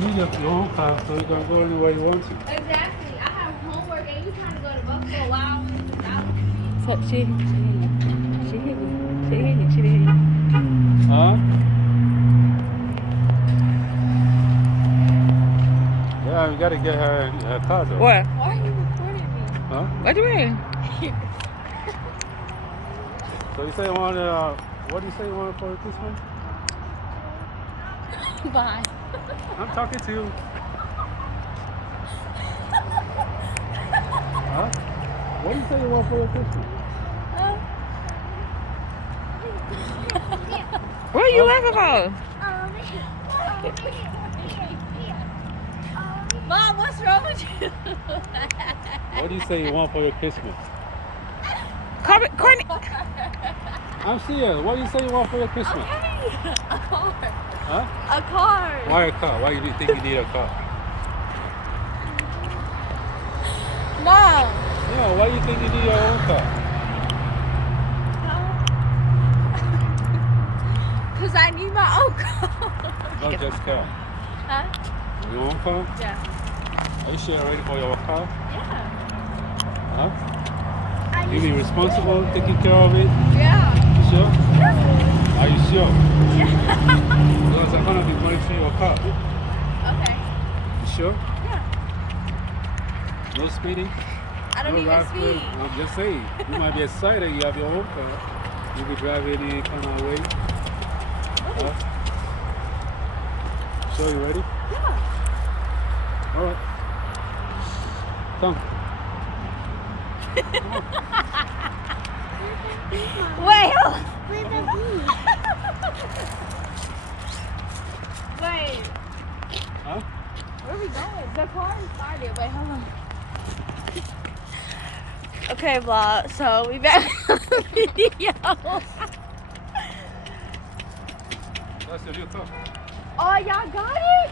need your own car, so you can go anywhere you want to. Exactly. I have homework and you trying to go to Buffalo Wild Wings. So she hit me. Huh? Yeah, you gotta get her car though. What? Why are you recording me? Huh? What you mean? So you say you want what do you say you want for this one? Bye. I'm talking to you. Huh? What do you say you want for your Christmas? What are you laughing for? Mom, what's wrong with you? What do you say you want for your Christmas? Courtney. I'm serious. What do you say you want for your Christmas? Okay. A car. Huh? A car. Why a car? Why do you think you need a car? Mom. Yeah, why do you think you need your own car? Because I need my own car. Not just car. Huh? Your own car? Yeah. Are you sure you're ready for your car? Yeah. Huh? You be responsible, taking care of it? Yeah. You sure? Yeah. Are you sure? Yeah. Because I'm gonna be monitoring your car. Okay. You sure? Yeah. No speeding? I don't No even rapid? speed. I'm just saying. You might be excited you have your own car. You be driving any kind of way. Huh? Sure you ready? Yeah. Alright. Come. Wait, hold on. Wait. Huh? Where are we going? The car is started. Wait, hold on. Okay, vlog. So we back on the video. That's your new car. Oh, y'all got it?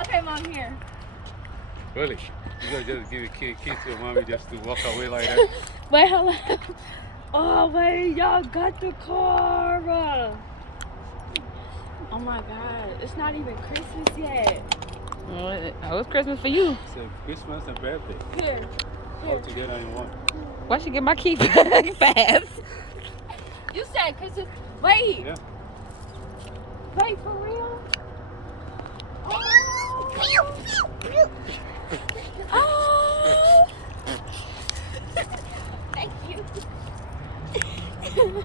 Okay, Mom, here. Really? You gotta just give a key to your mommy just to walk away like that? Wait, hold on. Oh, wait, y'all got the car. Oh my God, it's not even Christmas yet. Well, it was Christmas for you. It's a Christmas and birthday. Here. All together in one. Why she get my key fast? You said Christmas. Wait. Yeah. Wait, for real? Oh. Thank you.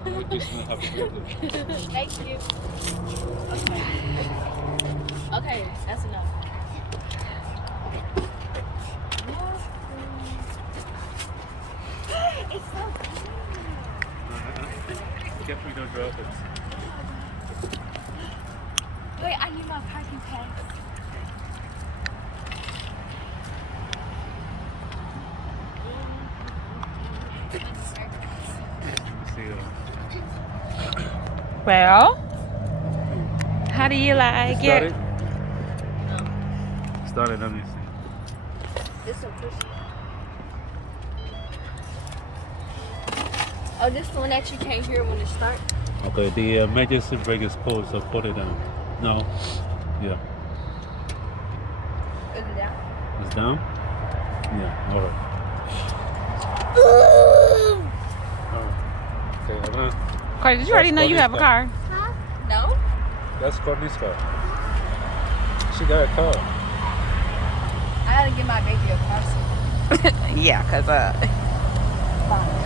Merry Christmas, happy birthday. Thank you. Okay. Okay, that's enough. It's so good. Careful you don't drop it. Wait, I need my parking pass. Well, how do you like it? Started, let me see. It's so pushy. Oh, this the one that you can't hear when it starts? Okay, the emergency brake is pulled, so put it down. No. Yeah. Is it down? It's down? Yeah, alright. Okay, I'm gonna. Courtney, did you already know you have a car? Huh? No? That's Courtney's car. She got a car. I gotta give my baby a car seat. Yeah, cause Fine.